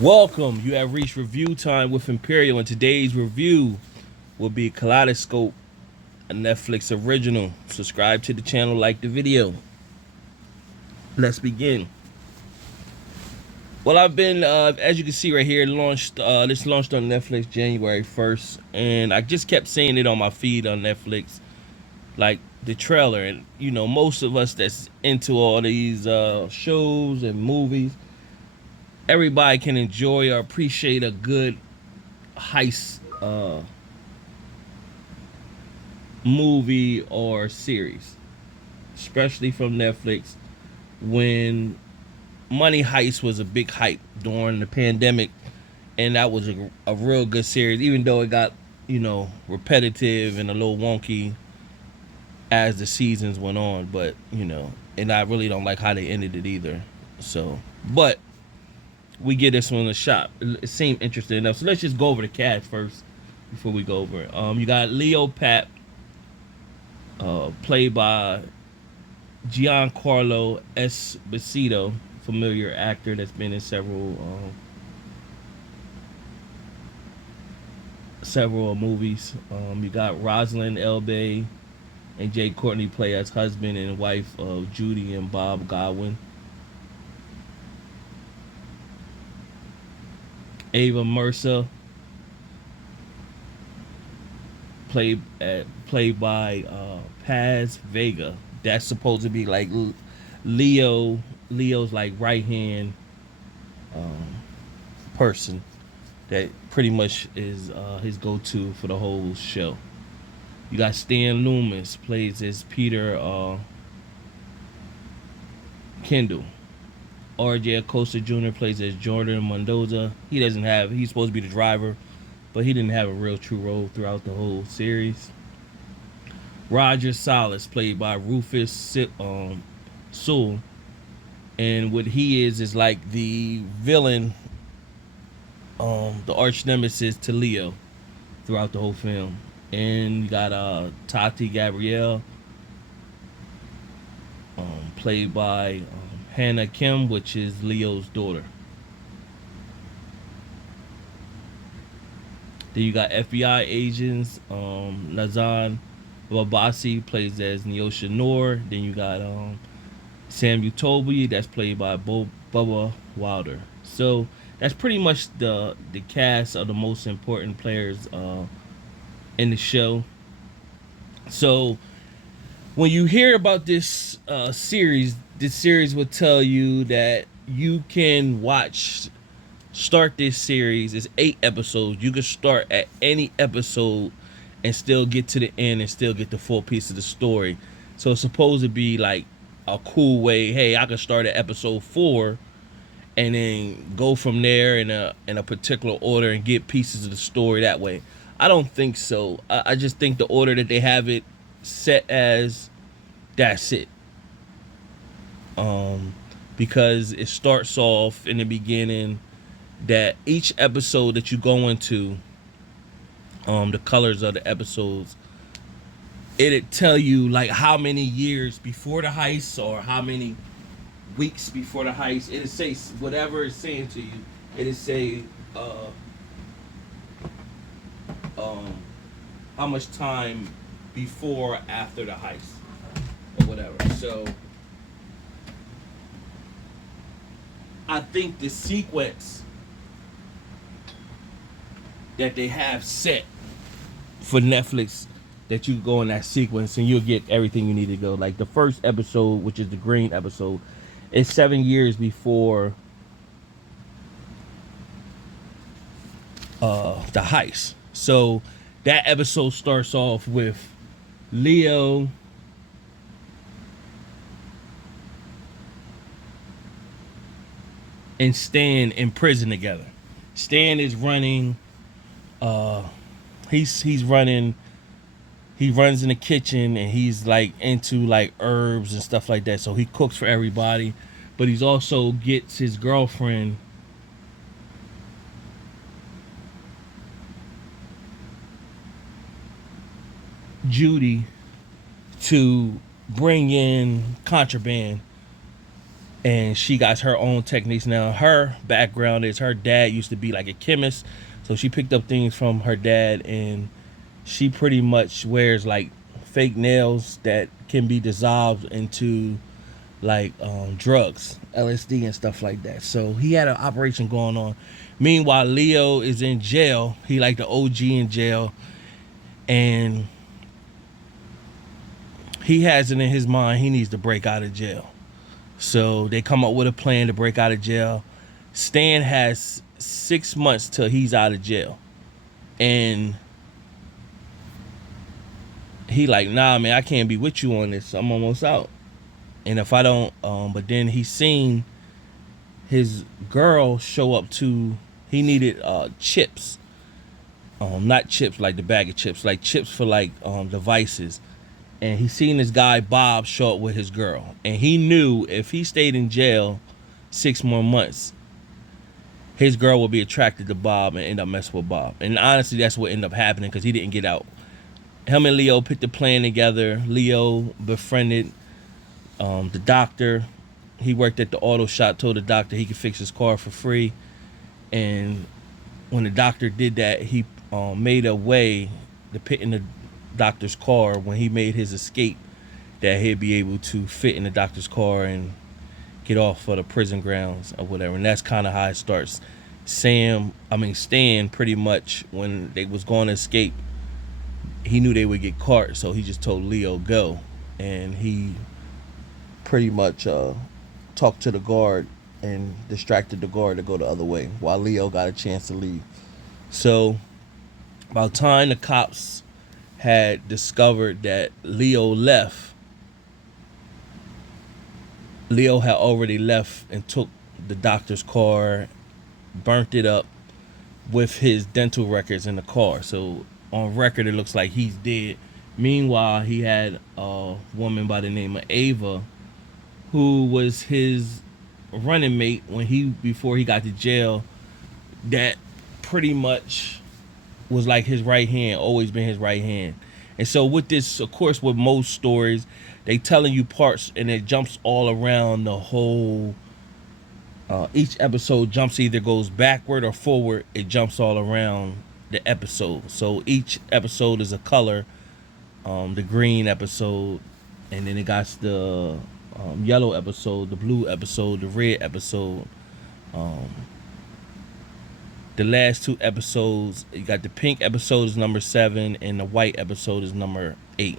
Welcome. You have reached review time with Imperial, and today's review will be Kaleidoscope, a Netflix original. Subscribe to the channel, like the video. Let's begin. Well, I've been, as you can see right here, this launched on Netflix January 1st, and I just kept seeing it on my feed on Netflix, like the trailer. And most of us that's into all these shows and movies, everybody can enjoy or appreciate a good heist movie or series, especially from Netflix. When Money Heist was a big hype during the pandemic, and that was a real good series, even though it got repetitive and a little wonky as the seasons went on. But and I really don't like how they ended it either. So, but we get this one a shot. It seemed interesting enough. So let's just go over the cast first before we go over it. You got Leo Pat, played by Giancarlo Esposito, familiar actor that's been in several movies. You got Rosalind Elbay and Jay Courtney play as husband and wife of Judy and Bob Godwin. Ava Mercer, played by Paz Vega. That's supposed to be like Leo's like right hand person that pretty much is his go-to for the whole show. You got Stan Loomis plays as Peter Kendall. RJ Acosta Jr. plays as Jordan Mendoza. He's supposed to be the driver, but he didn't have a real true role throughout the whole series. Roger Salas, played by Rufus Sewell, and what he is like the villain, the arch nemesis to Leo throughout the whole film. And you got Tati Gabrielle, played by Hannah Kim, which is Leo's daughter. Then you got FBI agents, Nazan Babasi plays as Neosha Noor. Then you got Sam Utobi, that's played by Bubba Wilder. So that's pretty much the cast of the most important players in the show. So when you hear about this series will tell you that you can start this series. It's 8 episodes. You can start at any episode and still get to the end and still get the full piece of the story. So it's supposed to be like a cool way. Hey, I can start at episode 4 and then go from there in a particular order and get pieces of the story that way. I don't think so. I just think the order that they have it set as, that's it. Because it starts off in the beginning that each episode that you go into, the colors of the episodes, it'd tell you like how many years before the heist or how many weeks before the heist. It'd say whatever it's saying to you. It'd say how much time before or after the heist or whatever. So I think the sequence that they have set for Netflix, that you go in that sequence and you'll get everything you need to go. Like the first episode, which is the green episode, is 7 years before the heist. So that episode starts off with Leo and Stan in prison together. Stan is running. He's running. He runs in the kitchen and he's like into like herbs and stuff like that. So he cooks for everybody, but he's also gets his girlfriend Judy to bring in contraband and she got her own techniques now. Her background is her dad used to be like a chemist, so she picked up things from her dad, and she pretty much wears like fake nails that can be dissolved into like drugs, LSD and stuff like that. So he had an operation going on. Meanwhile, Leo is in jail. He like the OG in jail, and he has it in his mind he needs to break out of jail. So they come up with a plan to break out of jail. Stan has 6 months till he's out of jail, and he like, nah, man, I can't be with you on this. I'm almost out, and if I don't, but then he seen his girl show up to. He needed chips, not chips like the bag of chips, like chips for like devices. And he seen this guy Bob show up with his girl, and he knew if he stayed in jail 6 more months, his girl would be attracted to Bob and end up messing with Bob. And honestly, that's what ended up happening because he didn't get out. Him and Leo put the plan together. Leo befriended the doctor. He worked at the auto shop, told the doctor he could fix his car for free. And when the doctor did that, he made a way to put in the doctor's car when he made his escape, that he'd be able to fit in the doctor's car and get off for the prison grounds or whatever. And that's kind of how it starts. Stan pretty much, when they was going to escape, he knew they would get caught, so he just told Leo go. And he pretty much talked to the guard and distracted the guard to go the other way while Leo got a chance to leave. So by the time the cops had discovered that Leo had already left and took the doctor's car, burnt it up with his dental records in the car. So on record, it looks like he's dead. Meanwhile, he had a woman by the name of Ava, who was his running mate before he got to jail, that pretty much was like his right hand, always been his right hand. And so with this, of course, with most stories, they telling you parts and it jumps all around the whole. Each episode either goes backward or forward. It jumps all around the episode. So each episode is a color. The green episode, and then it got the yellow episode, the blue episode, the red episode. The last two episodes, you got the pink episode is number 7, and the white episode is number 8.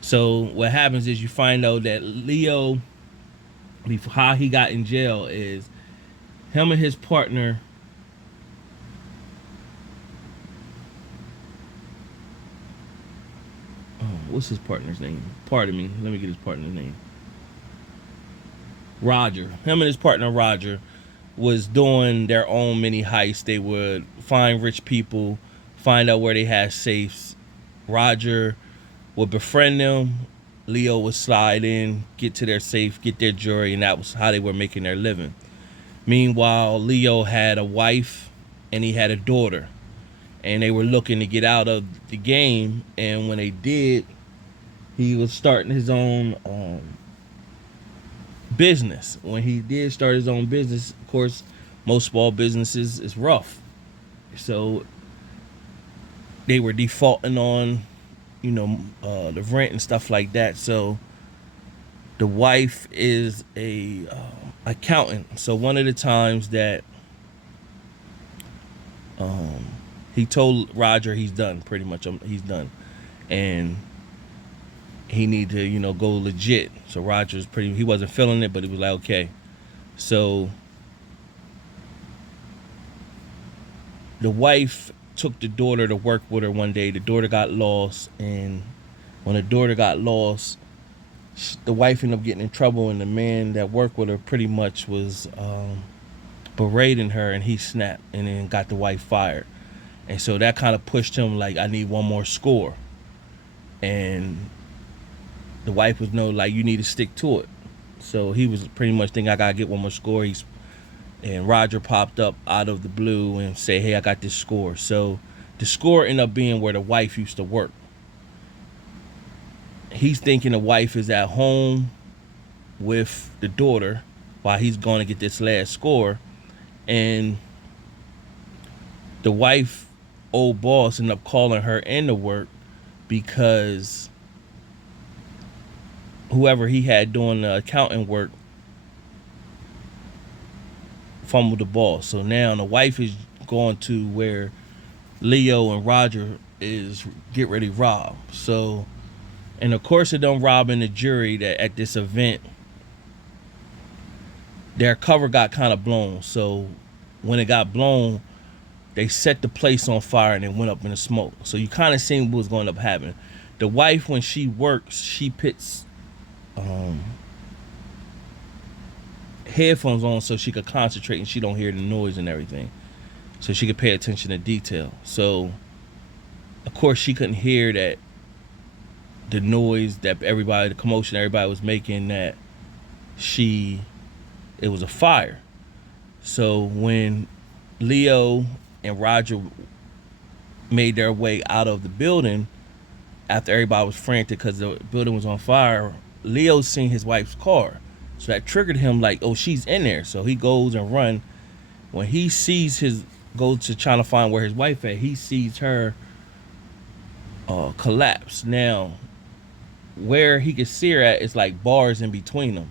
So what happens is you find out that Leo, how he got in jail is him and his partner. What's his partner's name? Pardon me. Let me get his partner's name. Roger. Him and his partner Roger was doing their own mini heist. They would find rich people, find out where they had safes. Roger would befriend them. Leo would slide in, get to their safe, get their jewelry, and that was how they were making their living. Meanwhile, Leo had a wife and he had a daughter, and they were looking to get out of the game. And when they did, he was starting his own business. When he did start his own business, of course, most small businesses is rough. So they were defaulting on, the rent and stuff like that. So the wife is a accountant. So one of the times that he told Roger he's done, pretty much he's done, and he need to go legit. So Roger's he wasn't feeling it, but he was like, okay. So the wife took the daughter to work with her one day. The daughter got lost, and when the daughter got lost, the wife ended up getting in trouble, and the man that worked with her pretty much was berating her, and he snapped and then got the wife fired. And so that kind of pushed him like, I need one more score. And the wife was like, you need to stick to it. So he was pretty much thinking, I gotta get one more score. And Roger popped up out of the blue and said, hey, I got this score. So the score ended up being where the wife used to work. He's thinking the wife is at home with the daughter, while he's going to get this last score. And the wife, old boss, ended up calling her into work because whoever he had doing the accounting work fumbled the ball. So now the wife is going to where Leo and Roger is get ready to rob. So, and of course, it done robbing the jury that at this event, their cover got kind of blown. So when it got blown, they set the place on fire and it went up in the smoke. So you kind of seen what was going to happen. The wife, when she works, she puts headphones on so she could concentrate and she don't hear the noise and everything. So she could pay attention to detail. So of course she couldn't hear that the noise that everybody, the commotion everybody was making, that it was a fire. So when Leo and Roger made their way out of the building after everybody was frantic because the building was on fire, Leo seen his wife's car. So that triggered him like, oh, she's in there. So he goes and run. When he goes to trying to find where his wife at, he sees her collapse. Now, where he could see her at is like bars in between them.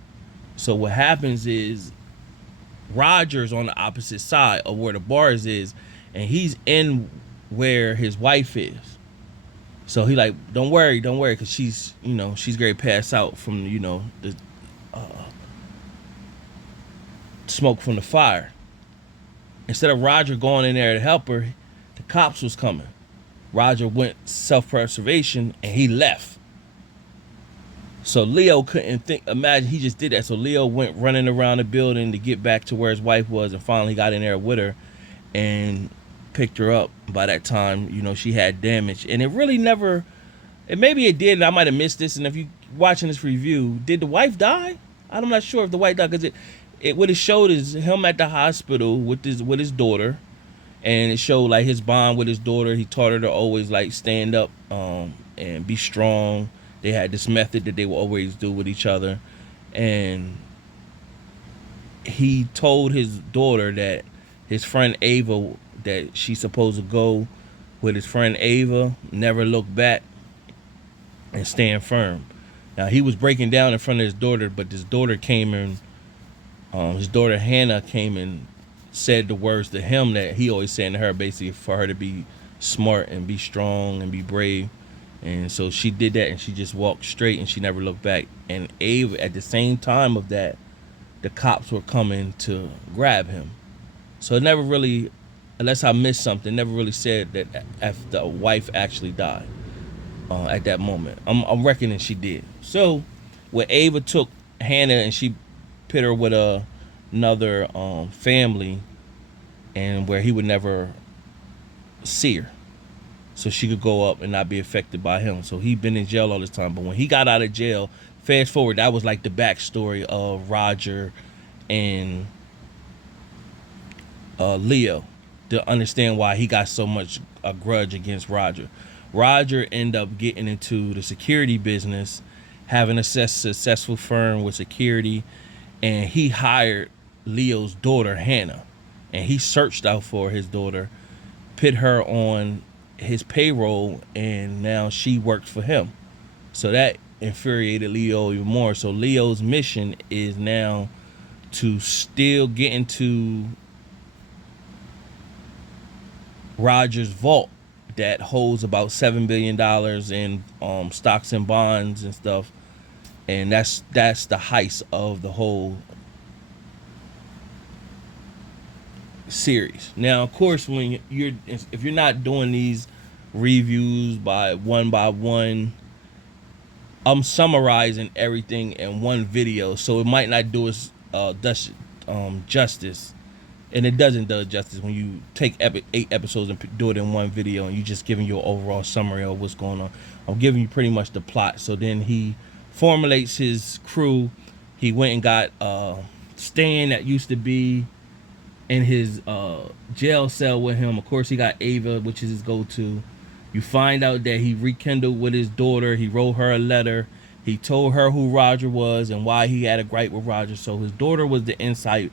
So what happens is Roger's on the opposite side of where the bars is, and he's in where his wife is. So he like, don't worry, because she's going to pass out from the smoke from the fire. Instead of Roger going in there to help her, the cops was coming. Roger went self-preservation and he left. So Leo couldn't imagine he just did that. So Leo went running around the building to get back to where his wife was, and finally got in there with her and picked her up. By that time, she had damage, and it really never. And maybe it did, and I might have missed this. And if you watching this review, did the wife die? I'm not sure if the wife died, because what it showed is him at the hospital with his daughter, and it showed like his bond with his daughter. He taught her to always like stand up and be strong. They had this method that they would always do with each other, and he told his daughter that his friend Ava, that she's supposed to go with his friend Ava, never look back, and stand firm. Now he was breaking down in front of his daughter, but his daughter came in. His daughter Hannah came and said the words to him that he always said to her, basically for her to be smart and be strong and be brave. And so she did that, and she just walked straight and she never looked back. And Ava, at the same time of that, the cops were coming to grab him. So it never really, unless I missed something, never really said that if the wife actually died at that moment. I'm reckoning she did. So when Ava took Hannah and she put her with another family, and where he would never see her, so she could go up and not be affected by him. So he'd been in jail all this time. But when he got out of jail, fast forward, that was like the backstory of Roger and Leo, to understand why he got so much a grudge against Roger. Roger ended up getting into the security business, having a successful firm with security, and he hired Leo's daughter, Hannah, and he searched out for his daughter, put her on his payroll, and now she works for him. So that infuriated Leo even more. So Leo's mission is now to still get into Roger's vault that holds about $7 billion in stocks and bonds and stuff, and that's the heist of the whole series. Now, of course, if you're not doing these reviews by one, I'm summarizing everything in one video, so it might not do us justice, and it doesn't do justice when you take 8 episodes and do it in one video, and you just giving you an overall summary of what's going on. I'm giving you pretty much the plot. So then he formulates his crew. He went and got Stan, that used to be in his jail cell with him. Of course, he got Ava, which is his go-to. You find out that he rekindled with his daughter. He wrote her a letter, He told her who Roger was and why he had a gripe with Roger. So his daughter was the inside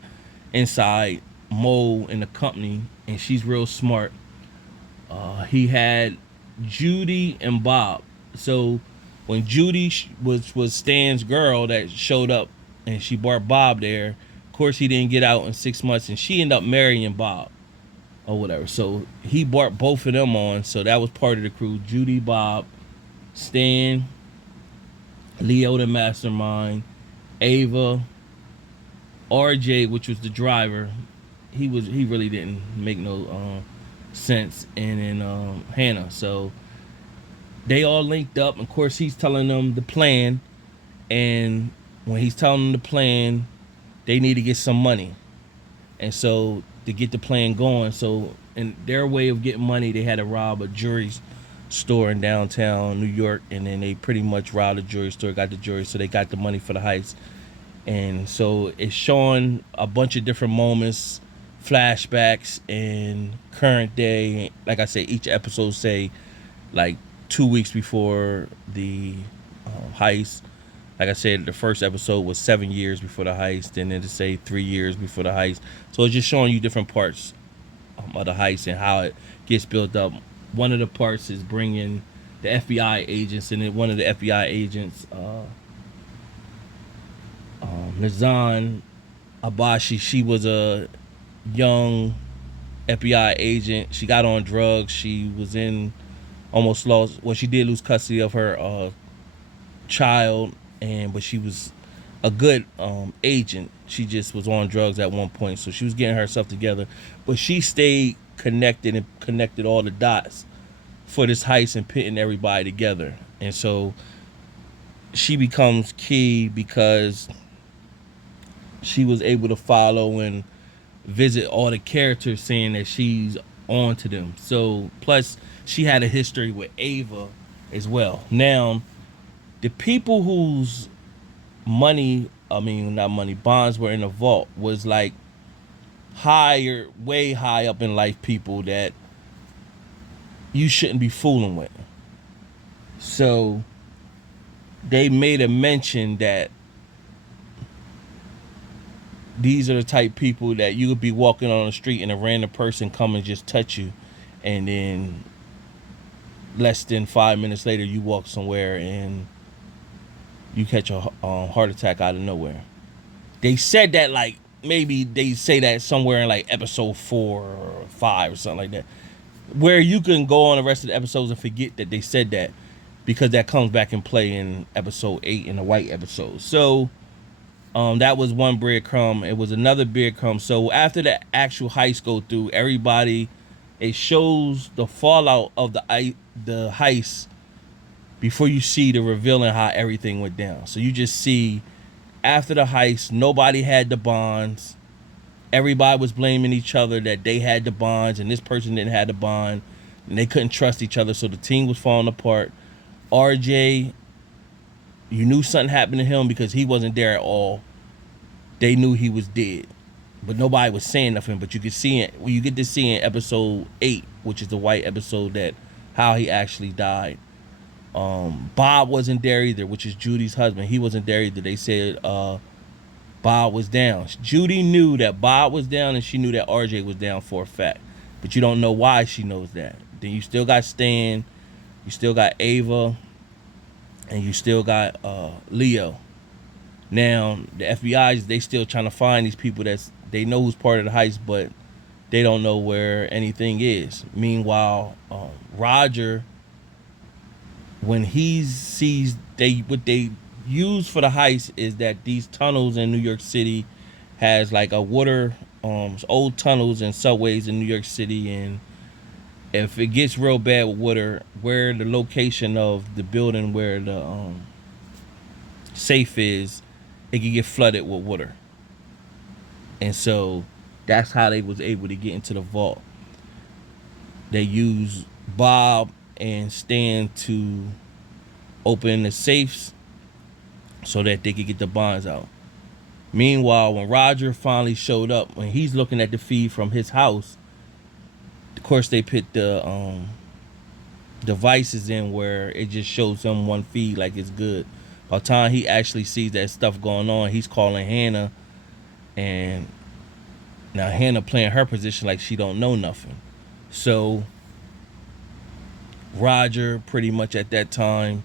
mole in the company, and she's real smart. He had Judy and Bob. So when Judy was Stan's girl that showed up, and she brought Bob there. Of course, he didn't get out in 6 months, and she ended up marrying Bob or whatever. So he brought both of them on. So that was part of the crew: Judy, Bob, Stan, Leo, the mastermind, Ava, RJ, which was the driver. He really didn't make no sense, and then Hannah. So they all linked up. Of course, he's telling them the plan, and when he's telling them the plan, they need to get some money, and so to get the plan going. So in their way of getting money, they had to rob a jewelry store in downtown New York, and then they pretty much robbed the jewelry store, got the jewelry, so they got the money for the heist. And so it's showing a bunch of different moments, flashbacks, and current day. Like I say, each episode say like 2 weeks before the heist. Like I said, the first episode was 7 years before the heist, and then to say 3 years before the heist. So it's just showing you different parts of the heist and how it gets built up. One of the parts is bringing the FBI agents, and then one of the FBI agents, Nazan Abashi, she was a young FBI agent. She got on drugs. She was in almost lost. Well, she did lose custody of her child, but she was a good agent. She just was on drugs at one point, so she was getting herself together. But she stayed connected and connected all the dots for this heist and pitting everybody together. And so she becomes key because she was able to follow and visit all the characters, saying that she's on to them. So plus she had a history with Ava as well. Now, the people whose money, I mean not money, bonds were in the vault was like higher, way high up in life people that you shouldn't be fooling with. So they made a mention that these are the type people that you could be walking on the street and a random person come and just touch you, and then less than 5 minutes later you walk somewhere and you catch a heart attack out of nowhere. They said that like maybe they say that somewhere in like episode 4 or 5 or something like that, where you can go on the rest of the episodes and forget that they said that, because that comes back and play in episode 8 in the white episode. So that was one breadcrumb. It was another breadcrumb. So after the actual heist go through, everybody, it shows the fallout of the heist before you see the revealing how everything went down. So you just see after the heist, nobody had the bonds. Everybody was blaming each other that they had the bonds and this person didn't have the bond, and they couldn't trust each other. So the team was falling apart. RJ, you knew something happened to him because he wasn't there at all. They knew he was dead, but nobody was saying nothing. But you could see it when you get to see in episode 8, which is the white episode, that how he actually died. Bob wasn't there either, which is Judy's husband. He wasn't there either. They said Bob was down. Judy knew that Bob was down, and she knew that RJ was down for a fact, but you don't know why she knows that. Then you still got Stan, you still got Ava, and you still got Leo. Now the FBI, they still trying to find these people that's they know who's part of the heist, but they don't know where anything is. Meanwhile, Roger, when he sees what they use for the heist is that these tunnels in New York City has like a water, old tunnels and subways in New York City, and if it gets real bad with water, where the location of the building where the safe is, it can get flooded with water. And so that's how they was able to get into the vault. They used Bob and Stan to open the safes so that they could get the bonds out. Meanwhile, when Roger finally showed up, when he's looking at the feed from his house, of course they put the devices in where it just shows him one feed like it's good. By the time he actually sees that stuff going on, he's calling Hannah, and now Hannah playing her position like she don't know nothing. So Roger pretty much at that time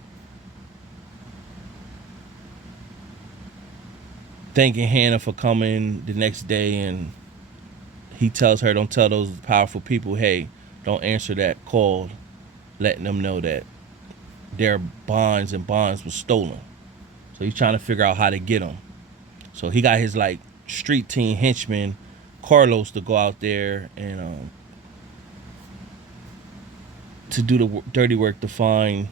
thanking Hannah for coming the next day, and he tells her, don't tell those powerful people, hey, don't answer that call, letting them know that their bonds was stolen. So he's trying to figure out how to get them. So he got his like street team henchman Carlos to go out there and to do the dirty work to find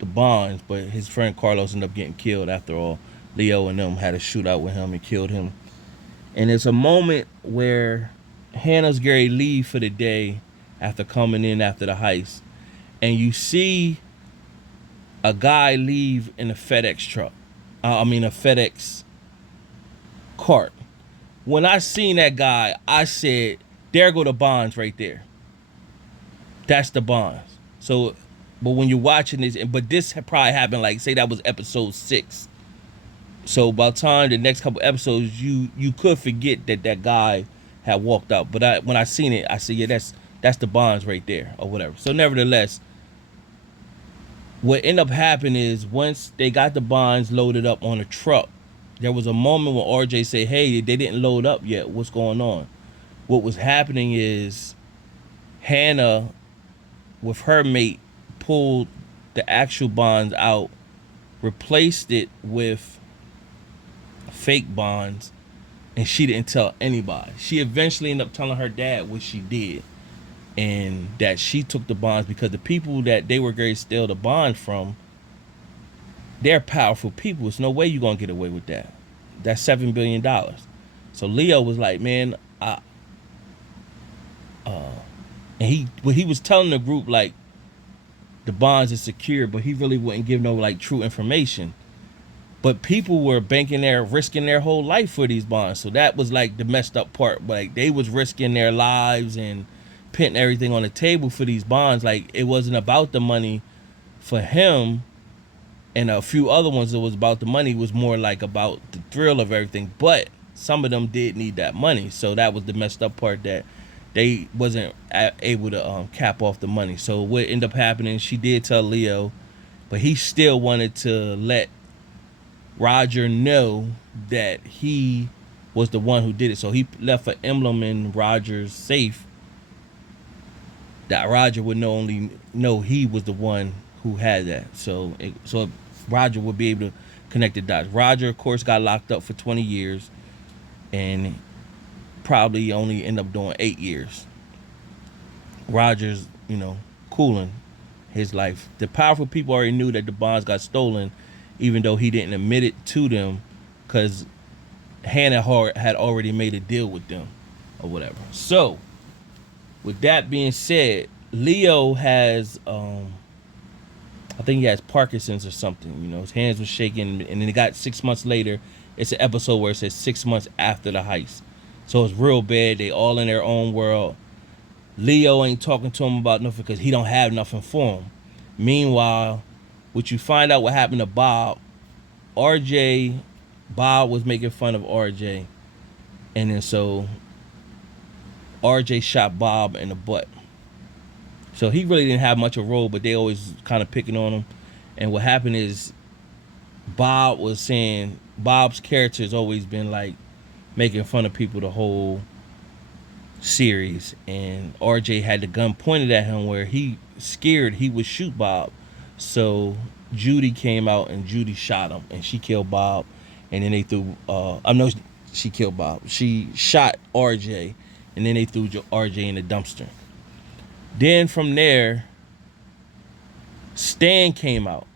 the bonds, but his friend Carlos ended up getting killed after all. Leo and them had a shootout with him and killed him. And it's a moment where Hannah's Gary leave for the day after coming in after the heist, and you see a guy leave in a FedEx truck. A FedEx cart. When I seen that guy, I said, "There go the bonds right there. That's the bonds." So, but when you're watching this, but this had probably happened like say that was episode 6. So by the time the next couple episodes, you could forget that that guy had walked out. But when I seen it, I said, yeah, that's the bonds right there or whatever. So nevertheless, what ended up happening is once they got the bonds loaded up on a truck, there was a moment when RJ said, hey, they didn't load up yet. What's going on? What was happening is Hannah, with her mate, pulled the actual bonds out, replaced it with fake bonds, and she didn't tell anybody. She eventually ended up telling her dad what she did, and that she took the bonds because the people that they were going to steal the bond from, they're powerful people. There's no way you're going to get away with that. That's $7 billion. So Leo was like, man, and he was telling the group like the bonds are secure, but he really wouldn't give no like true information. But people were banking there, risking their whole life for these bonds. So that was like the messed up part. Like they was risking their lives and putting everything on the table for these bonds. Like it wasn't about the money for him and a few other ones that was about the money. It was more like about the thrill of everything. But some of them did need that money. So that was the messed up part, that they wasn't able to cap off the money. So what ended up happening, she did tell Leo, but he still wanted to let Roger know that he was the one who did it. So he left an emblem in Roger's safe that Roger would only know he was the one who had that. So Roger would be able to connect the dots. Roger, of course, got locked up for 20 years and probably only end up doing 8 years. Roger's, cooling his life. The powerful people already knew that the bonds got stolen, even though he didn't admit it to them, because Hannah had already made a deal with them or whatever. So, with that being said, Leo has, I think he has Parkinson's or something. His hands were shaking, and then it got 6 months later. It's an episode where it says 6 months after the heist. So it's real bad. They all in their own world. Leo ain't talking to him about nothing because he don't have nothing for him. Meanwhile, what you find out what happened to Bob, Bob was making fun of RJ. And then so RJ shot Bob in the butt. So he really didn't have much of a role, but they always kind of picking on him. And what happened is Bob was saying, Bob's character has always been like making fun of people the whole series. And RJ had the gun pointed at him where he scared he would shoot Bob. So Judy came out and Judy shot him and she killed Bob. And then they threw, she killed Bob. She shot RJ and then they threw RJ in the dumpster. Then from there, Stan came out.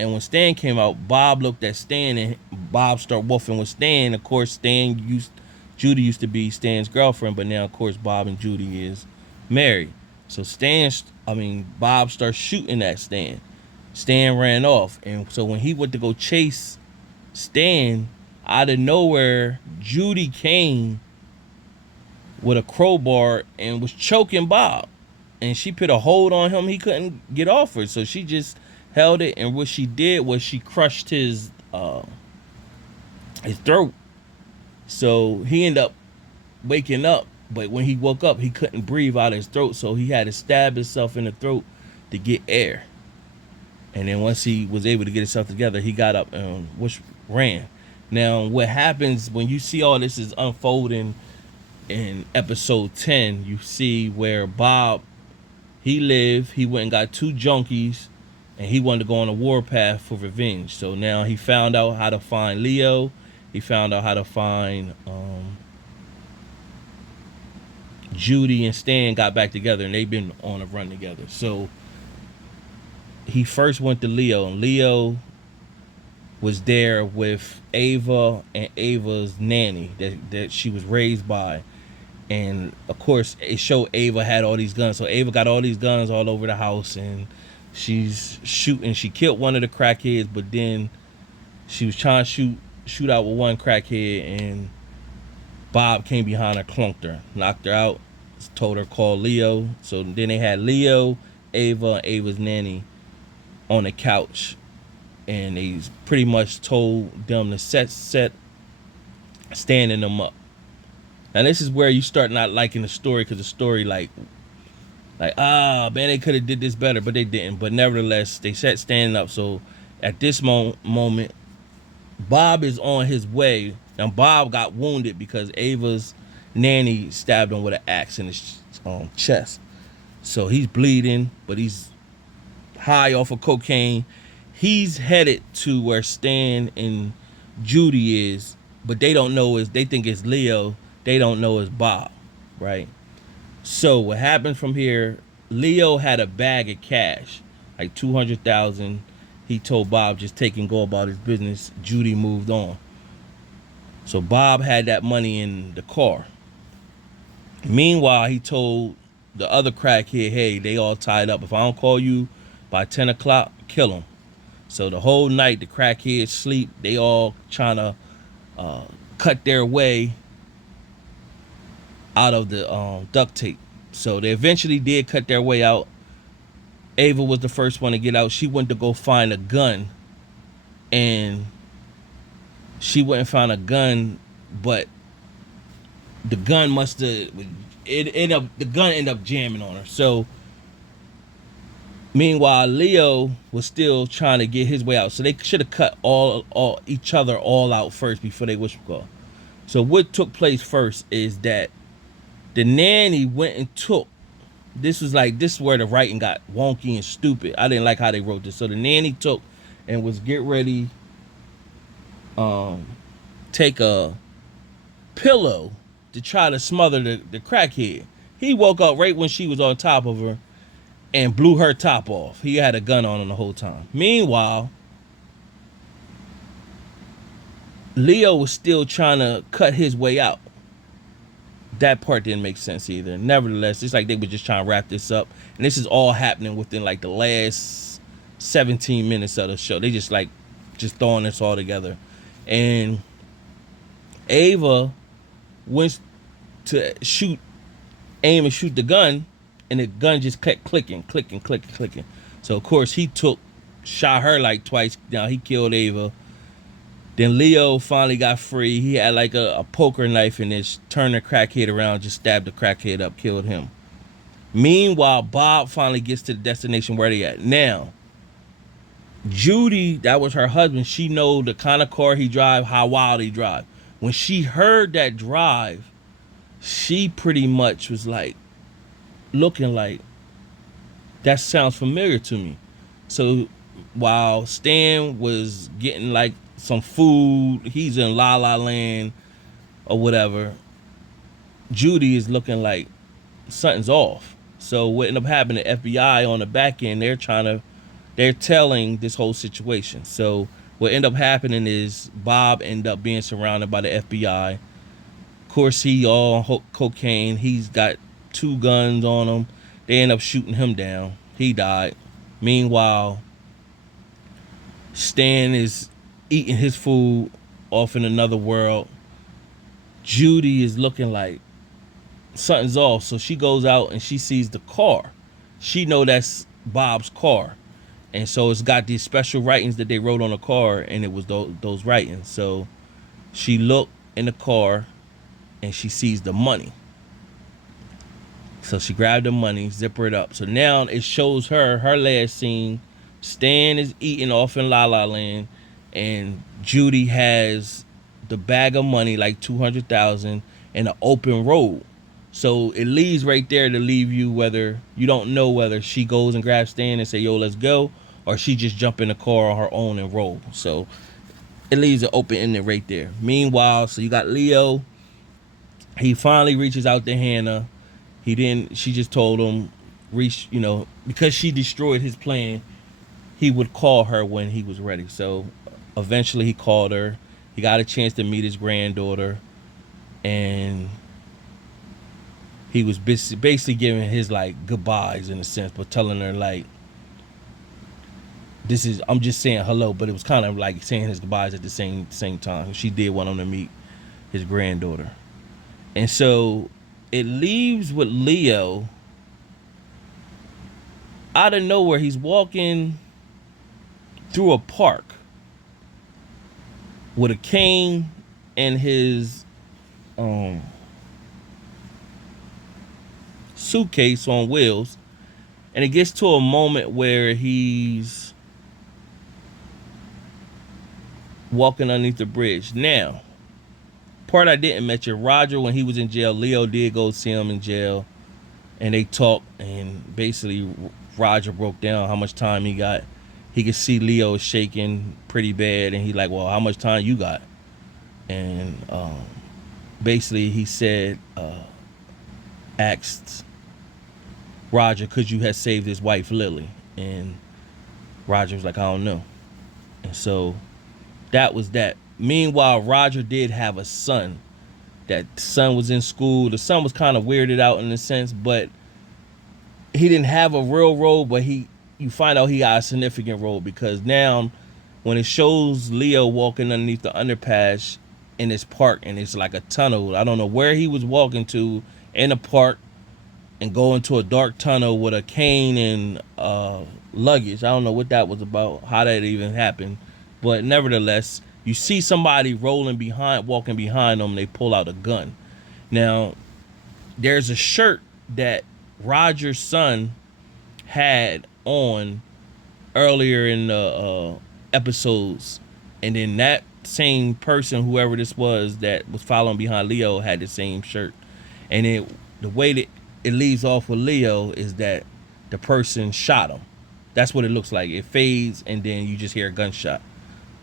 And when Stan came out, Bob looked at Stan and Bob started woofing with Stan. Of course, Judy used to be Stan's girlfriend, but now, of course, Bob and Judy is married. So Bob starts shooting at Stan. Stan ran off. And so when he went to go chase Stan, out of nowhere, Judy came with a crowbar and was choking Bob. And she put a hold on him. He couldn't get off her. So she just held it, and what she did was she crushed his throat. So he ended up waking up, but when he woke up, he couldn't breathe out of his throat, so he had to stab himself in the throat to get air. And then once he was able to get himself together, he got up and which ran. Now, what happens when you see all this is unfolding in episode 10, you see where Bob, he lived, he went and got two junkies, and he wanted to go on a warpath for revenge. So now he found out how to find Leo. He found out how to find Judy, and Stan got back together, and they've been on a run together. So he first went to Leo, and Leo was there with Ava and Ava's nanny that she was raised by. And of course, it showed Ava had all these guns. So Ava got all these guns all over the house, and she's shooting. She killed one of the crackheads, but then she was trying to shoot out with one crackhead, and Bob came behind her, clunked her, knocked her out, told her call Leo. So then they had Leo, Ava, and Ava's nanny on the couch, and they pretty much told them to set standing them up. Now this is where you start not liking the story, because the story like man, they could have did this better, but they didn't. But nevertheless, they set standing up. So at this moment, Bob is on his way. Now Bob got wounded because Ava's nanny stabbed him with an axe in his chest. So he's bleeding, but he's high off of cocaine. He's headed to where Stan and Judy is, but they don't know they think it's Leo. They don't know it's Bob, right? So what happened from here? Leo had a bag of cash, like 200,000. He told Bob just take and go about his business. Judy moved on. So Bob had that money in the car. Meanwhile, he told the other crackhead, hey, they all tied up. If I don't call you by 10 o'clock, kill them. So the whole night, the crackheads sleep. They all trying to cut their way out of the duct tape. So they eventually did cut their way out. Ava was the first one to get out. She went to go find a gun, and she went and found a gun, but the gun the gun ended up jamming on her. So meanwhile, Leo was still trying to get his way out. So they should have cut all each other all out first before they whistle. So what took place first is that the nanny went and took. This is where the writing got wonky and stupid. I didn't like how they wrote this. So the nanny took and was get ready, take a pillow to try to smother the crackhead. He woke up right when she was on top of her and blew her top off. He had a gun on him the whole time. Meanwhile, Leo was still trying to cut his way out. That part didn't make sense either. Nevertheless, it's like they were just trying to wrap this up. And this is all happening within like the last 17 minutes of the show. They just throwing this all together. And Ava went to aim and shoot the gun, and the gun just kept clicking. So of course he shot her like twice. Now he killed Ava. Then Leo finally got free. He had like a poker knife and just turned the crackhead around, just stabbed the crackhead up, killed him. Meanwhile, Bob finally gets to the destination where they at. Now, Judy, that was her husband. She know the kind of car he drive, how wild he drive. When she heard that drive, she pretty much was like, looking like, that sounds familiar to me. So while Stan was getting like some food, he's in La La Land or whatever, Judy is looking like something's off. So what ended up happening, the FBI on the back end, they're telling this whole situation. So what ended up happening is Bob ended up being surrounded by the FBI. Of course, he all cocaine. He's got 2 guns on him. They end up shooting him down. He died. Meanwhile, Stan is eating his food off in another world. Judy is looking like something's off. So she goes out and she sees the car. She know that's Bob's car. And so it's got these special writings that they wrote on the car, and it was those writings. So she looked in the car and she sees the money. So she grabbed the money, zipper it up. So now it shows her last scene. Stan is eating off in La La Land, and Judy has the bag of money, like 200,000, in an open road. So it leaves right there to leave you whether you don't know whether she goes and grabs Stan and say, "Yo, let's go," or she just jump in the car on her own and roll. So it leaves it open ended right there. Meanwhile, so you got Leo. He finally reaches out to Hannah. He didn't. She just told him, reach. Because she destroyed his plan. He would call her when he was ready. So eventually, he called her. He got a chance to meet his granddaughter, and he was basically giving his like goodbyes in a sense, but telling her like, "This is." I'm just saying hello, but it was kind of like saying his goodbyes at the same time. She did want him to meet his granddaughter, and so it leaves with Leo out of nowhere. He's walking through a park with a cane and his suitcase on wheels, and it gets to a moment where he's walking underneath the bridge. Now, part I didn't mention, Roger, when he was in jail, Leo did go see him in jail, and they talked, and basically Roger broke down how much time he got. He could see Leo shaking pretty bad, and he like, "Well, how much time you got?" And basically he said, asked Roger, "Could you have saved his wife Lily?" And Roger was like, "I don't know." And so that was that. Meanwhile, Roger did have a son. That son was in school. The son was kind of weirded out in a sense, but he didn't have a real role, but you find out he got a significant role, because now when it shows Leo walking underneath the underpass in this park, and it's like a tunnel. I don't know where he was walking to in a park, and go into a dark tunnel with a cane and luggage. I don't know what that was about, how that even happened. But nevertheless, you see somebody walking behind them, they pull out a gun. Now, there's a shirt that Roger's son had on earlier in the episodes, and then that same person, whoever this was that was following behind Leo, had the same shirt. And the way that it leaves off with Leo is that the person shot him. That's what it looks like. It fades, and then you just hear a gunshot.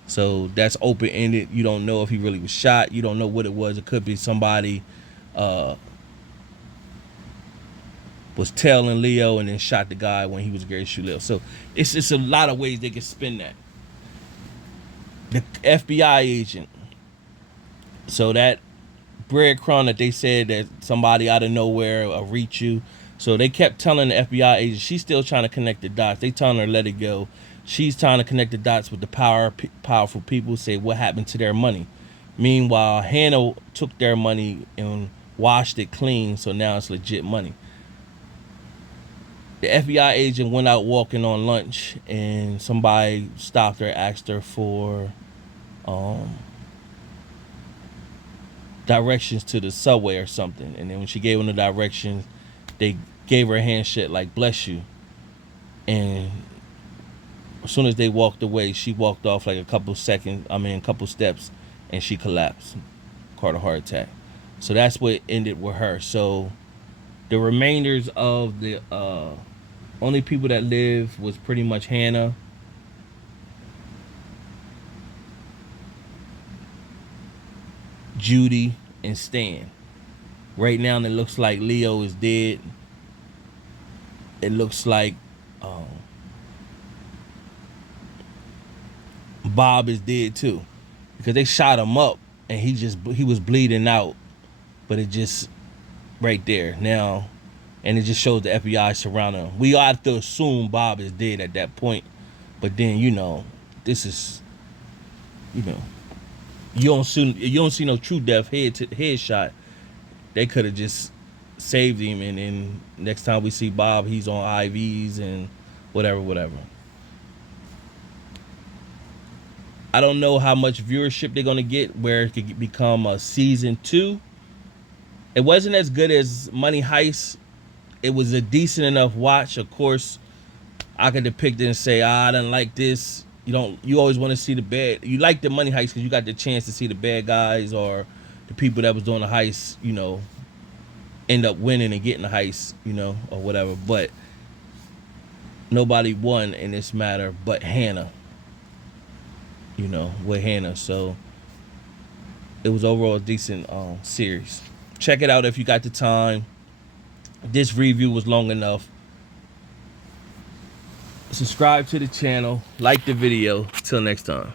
So that's open ended. You don't know if he really was shot. You don't know what it was. It could be somebody was tailing Leo and then shot the guy when he was getting shoot Leo. So it's just a lot of ways they can spin that. The FBI agent. So that breadcrumb that they said that somebody out of nowhere will reach you. So they kept telling the FBI agent, she's still trying to connect the dots. They telling her let it go. She's trying to connect the dots with the powerful people, say what happened to their money. Meanwhile, Hannah took their money and washed it clean, so now it's legit money. The FBI agent went out walking on lunch, and somebody stopped her, asked her for directions to the subway or something. And then when she gave them the directions, they gave her a handshake like "bless you." And as soon as they walked away, she walked off like a couple steps, and she collapsed, caught a heart attack. So that's what ended with her. So the remainders of the only people that lived was pretty much Hannah, Judy, and Stan. Right now, it looks like Leo is dead. It looks like Bob is dead too, because they shot him up and he was bleeding out, but it just right there now, and it just shows the FBI surrounding him. We ought to assume Bob is dead at that point, but then this is you don't see no true death headshot. They could have just saved him, and then next time we see Bob, he's on IVs and whatever. I don't know how much viewership they're gonna get where it could become a season 2. It wasn't as good as Money Heist. It was a decent enough watch. Of course, I could depict it and say, I didn't like this. You don't. You always want to see the bad. You like the Money Heist because you got the chance to see the bad guys or the people that was doing the heist. End up winning and getting the heist. Or whatever. But nobody won in this matter, but Hannah. With Hannah. So it was overall a decent series. Check it out if you got the time. This review was long enough. Subscribe to the channel, like the video. Till next time.